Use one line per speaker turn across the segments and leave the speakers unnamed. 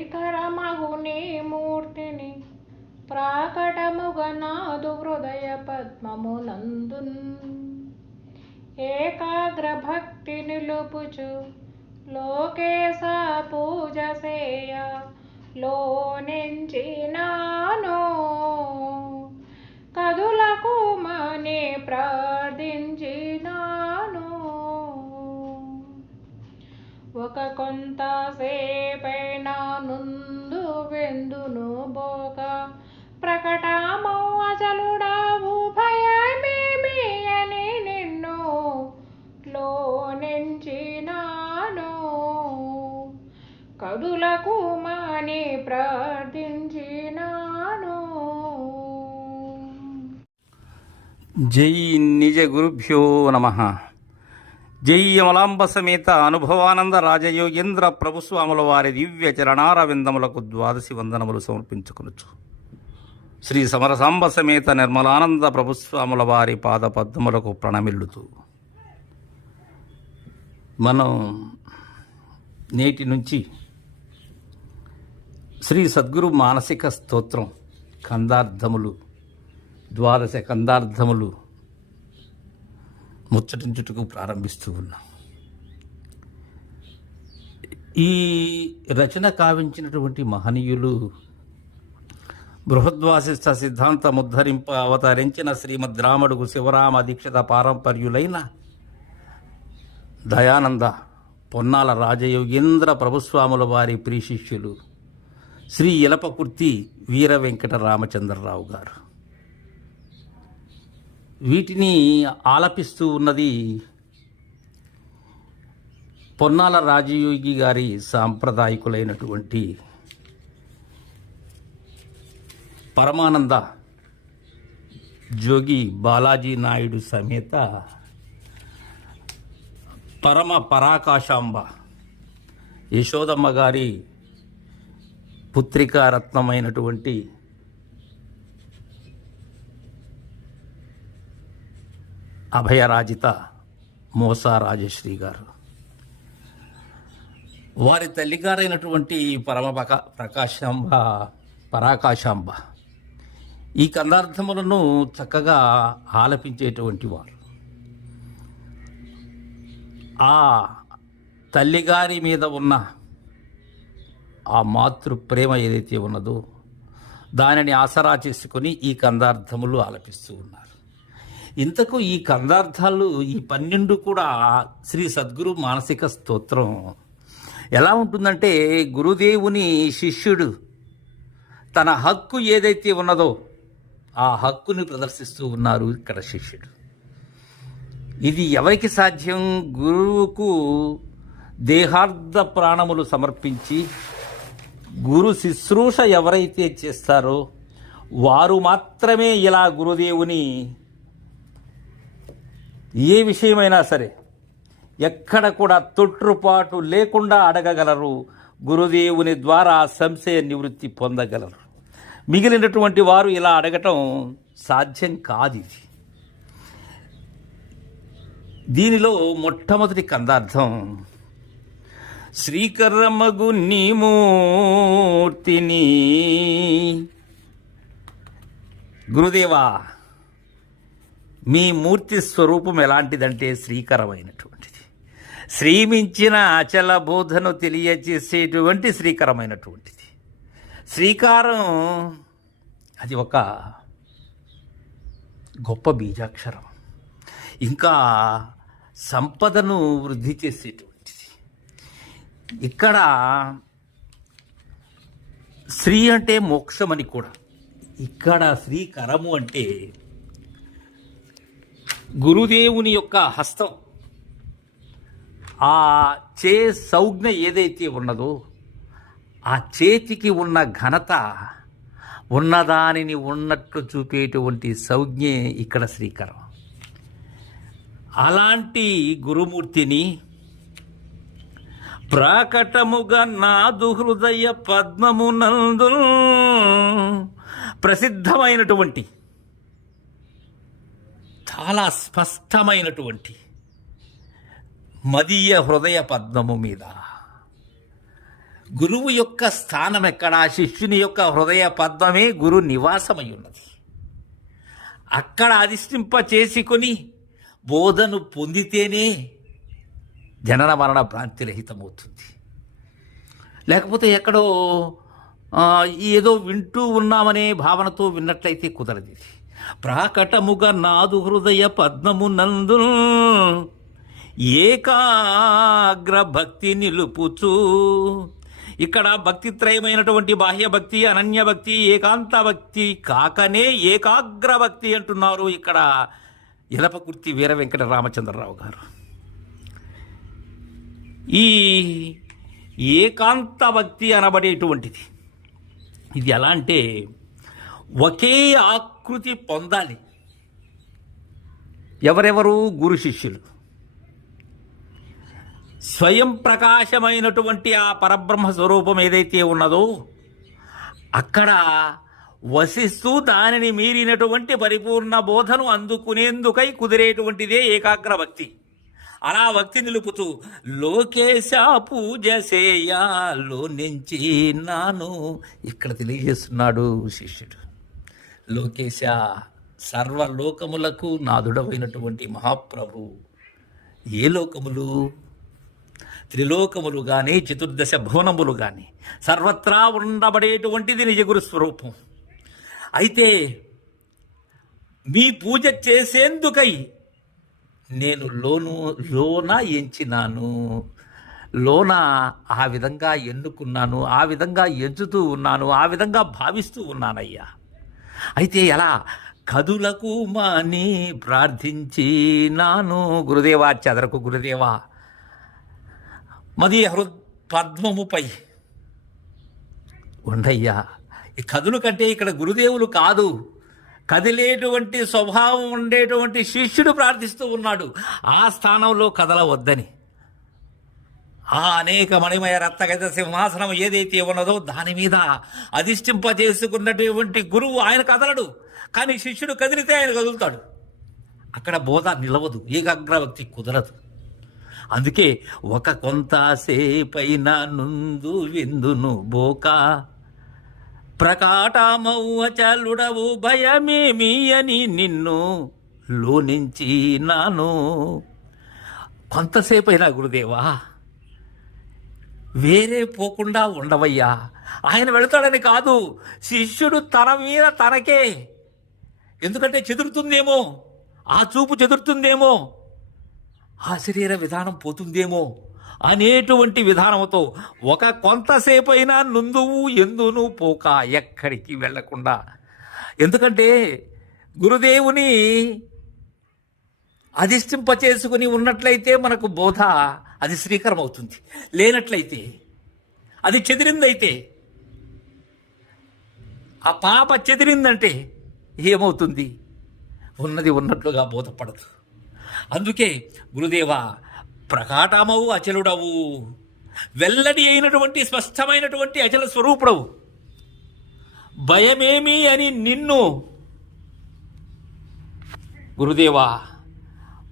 శ్రీకరమగుని మూర్తిని ప్రాకటముగనాదు హృదయ పద్మమునందున్ ఏకాగ్ర భక్తి నిలుపుచు లోకేశ పూజ సేయ లోనించినాను. కదులకు మని ప్రార్థించినాను. ఒక కొంతసేపే నుందు బోగ బోక ప్రకటమౌవచలుడావు భయమేమి అని నిన్ను లోనించినాను. కదులకు మాని ప్రార్థించినాను.
జై నిజ గురుభ్యో నమ. జై అమలాంబ సమేత అనుభవానంద రాజయోగేంద్ర ప్రభుస్వాముల వారి దివ్య చరణార విందములకు ద్వాదశి వందనములు సమర్పించుకొనొచ్చు శ్రీ సమరసాంబ సమేత నిర్మలానంద ప్రభుస్వాముల వారి పాద పద్మములకు ప్రణమిల్లుతూ. మనం నేటి నుంచి శ్రీ సద్గురు మానసిక స్తోత్రం కందార్థములు ద్వాదశ కందార్థములు ముచ్చటించుటకు ప్రారంభిస్తూ ఉన్నాం. ఈ రచన కావించినటువంటి మహనీయులు బృహద్వాసిష్ట సిద్ధాంతముద్ధరింప అవతరించిన శ్రీమద్ రాముడుకు శివరామ దీక్షిత పారంపర్యులైన దయానంద పొన్నాల రాజయోగేంద్ర ప్రభుస్వాముల వారి ప్రియశిష్యులు శ్రీ ఇలపకుర్తి వీర వెంకట రామచంద్రరావు గారు. వీటిని ఆలపిస్తూ ఉన్నది పొన్నాల రాజయోగి గారి సాంప్రదాయకులైనటువంటి పరమానంద జోగి బాలాజీ నాయుడు సమేత పరమ పరాకాశాంబ యశోదమ్మ గారి పుత్రికారత్నమైనటువంటి అభయరాజిత మోసా రాజశ్రీ గారు. వారి తల్లిగారైనటువంటి పరమపక ప్రకాశాంబ పరాకాశాంబ ఈ కందార్థములను చక్కగా ఆలపించేటువంటి వారు. ఆ తల్లిగారి మీద ఉన్న ఆ మాతృ ప్రేమ ఏదైతే ఉన్నదో దానిని ఆసరా చేసుకొని ఈ కందార్థములు ఆలపిస్తూ ఉన్నారు. ఇంతకు ఈ కందార్థాలు ఈ పన్నెండు కూడా శ్రీ సద్గురు మానసిక స్తోత్రం. ఎలా ఉంటుందంటే గురుదేవుని శిష్యుడు తన హక్కు ఏదైతే ఉన్నదో ఆ హక్కుని ప్రదర్శిస్తూ ఉన్నారు ఇక్కడ శిష్యుడు. ఇది ఎవరికి సాధ్యం? గురువుకు దేహార్థ ప్రాణములు సమర్పించి గురు శుశ్రూష ఎవరైతే చేస్తారో వారు మాత్రమే ఇలా గురుదేవుని ఏ విషయమైనా సరే ఎక్కడ కూడా తొట్టుపాటు లేకుండా అడగగలరు. గురుదేవుని ద్వారా సంశయ నివృత్తి పొందగలరు. మిగిలినటువంటి వారు ఇలా అడగటం సాధ్యం కాదు ఇది దీనిలో మొట్టమొదటి కందార్థం శ్రీకరమగు నీ మూర్తిని గురుదేవా మీ మూర్తి స్వరూపం ఎలాంటిదంటే శ్రీకరమైనటువంటిది. శ్రీమించిన అచల బోధను తెలియచేసేటువంటి శ్రీకరమైనటువంటిది. శ్రీకారం అది ఒక గొప్ప బీజాక్షరం. ఇంకా సంపదను వృద్ధి చేసేటువంటిది. ఇక్కడ శ్రీ అంటే మోక్షమని కూడా. ఇక్కడ శ్రీకరము అంటే గురుదేవుని యొక్క హస్తం. ఆ చే సౌజ్ఞ ఏదైతే ఉన్నదో ఆ చేతికి ఉన్న ఘనత ఉన్నదానిని ఉన్నట్లు చూపేటువంటి సౌజ్ఞే ఇక్కడ శ్రీకరం అలాంటి గురుమూర్తిని ప్రాకటముగా నాదు హృదయ పద్మమునందు ప్రసిద్ధమైనటువంటి చాలా స్పష్టమైనటువంటి మదీయ హృదయ పద్మము మీద. గురువు యొక్క స్థానం ఎక్కడ? శిష్యుని యొక్క హృదయ పద్మమే గురు నివాసమై ఉన్నది అక్కడ అధిష్ఠింప చేసుకొని బోధను పొందితేనే జనన మరణ భ్రాంతి రహితమవుతుంది. లేకపోతే ఎక్కడో ఏదో వింటూ ఉన్నామనే భావనతో విన్నట్లయితే కుదరదు ఇది. ప్రాకటముగా నాదు హృదయ పద్మము నందు ఏకాగ్ర భక్తి నిలుపుచు. ఇక్కడ భక్తిత్రయమైనటువంటి బాహ్య భక్తి అనన్య భక్తి ఏకాంత భక్తి కాకనే ఏకాగ్ర భక్తి అంటున్నారు ఇక్కడ ఎలపకుర్తి వీర వెంకట రామచంద్రరావు గారు. ఈ ఏకాంత భక్తి అనబడేటువంటిది. ఇది ఎలా అంటే ఒకే ఆకృతి పొందాలి. ఎవరెవరు గురు శిష్యులు? స్వయం ప్రకాశమైనటువంటి ఆ పరబ్రహ్మ స్వరూపం ఏదైతే ఉన్నదో అక్కడ వసిస్తూ దానిని మీరినటువంటి పరిపూర్ణ బోధను అందుకునేందుకై కుదిరేటువంటిదే ఏకాగ్ర భక్తి. అలా భక్తి నిలుపుతూ లోకేశ పూజ సేయాలో నుంచి నాను ఇక్కడ తెలియజేస్తున్నాడు శిష్యుడు. లోకేశ సర్వలోకములకు నాదుడవైనటువంటి మహాప్రభు. ఏ లోకములు? త్రిలోకములు కానీ చతుర్దశ భువనములు కానీ సర్వత్రా ఉండబడేటువంటిది నిజగురు స్వరూపం. అయితే మీ పూజ చేసేందుకై నేను లోను లోన ఎంచినాను. లోన ఆ విధంగా ఎన్నుకున్నాను ఆ విధంగా ఎంచుతూ ఉన్నాను ఆ విధంగా భావిస్తూ ఉన్నానయ్యా. అయితే ఎలా? కదులకు మాని ప్రార్థించి నాను గురుదేవా చెదరకు గురుదేవా. మది హృద్ పద్మముపై ఉండయ్యా ఈ కదులు కంటే ఇక్కడ గురుదేవులు కాదు. కదిలేటువంటి స్వభావం ఉండేటువంటి శిష్యుడు ప్రార్థిస్తూ ఉన్నాడు. ఆ స్థానంలో కదలవద్దని. ఆ అనేక మణిమయ రత్నగజ సింహాసనం ఏదైతే ఉన్నదో దాని మీద అధిష్టింప చేసుకున్నటువంటి గురువు ఆయన కదలడు. కానీ శిష్యుడు కదిలితే ఆయన కదులుతాడు. అక్కడ బోధ నిలవదు. ఏకాగ్రవక్తి కుదరదు. అందుకే ఒక కొంతసేపైన నుందు విందును బోక. ప్రకాటమౌవచలుడవు భయమేమి అని నిన్ను లోనించి నాను. కొంతసేపైనా గురుదేవా వేరే పోకుండా ఉండవయ్యా. ఆయన వెళతాడని కాదు శిష్యుడు తన మీద తనకే. ఎందుకంటే చెదురుతుందేమో ఆ చూపు చెదురుతుందేమో ఆ శరీర విధానం పోతుందేమో అనేటువంటి విధానంతో ఒక కొంతసేపైనా నుందువు ఎందును పోక ఎక్కడికి వెళ్ళకుండా. ఎందుకంటే గురుదేవుని అధిష్టింపచేసుకుని ఉన్నట్లయితే మనకు బోధ అది శ్రీకరం అవుతుంది లేనట్లయితే అది చెదిరిందైతే ఆ పాప చెదిరిందంటే ఏమవుతుంది? ఉన్నది ఉన్నట్లుగా బోధపడదు. అందుకే గురుదేవా ప్రకాటమవు అచలుడవు. వెల్లడి అయినటువంటి స్పష్టమైనటువంటి అచల స్వరూపుడవు. భయమేమి అని నిన్ను గురుదేవా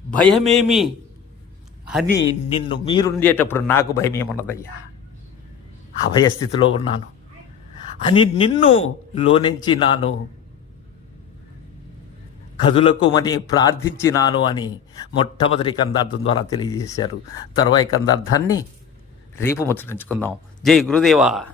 భయమేమి అని నిన్ను మీరుండేటప్పుడు నాకు భయం ఏమున్నదయ్యా అభయస్థితిలో ఉన్నాను. అని నిన్ను లోనించినాను. కదులకుమని ప్రార్థించినాను అని మొట్టమొదటి కందార్థం ద్వారా తెలియజేశారు. తర్వాయి కందార్థాన్ని రేపు ముచ్చరించుకుందాం జై గురుదేవా.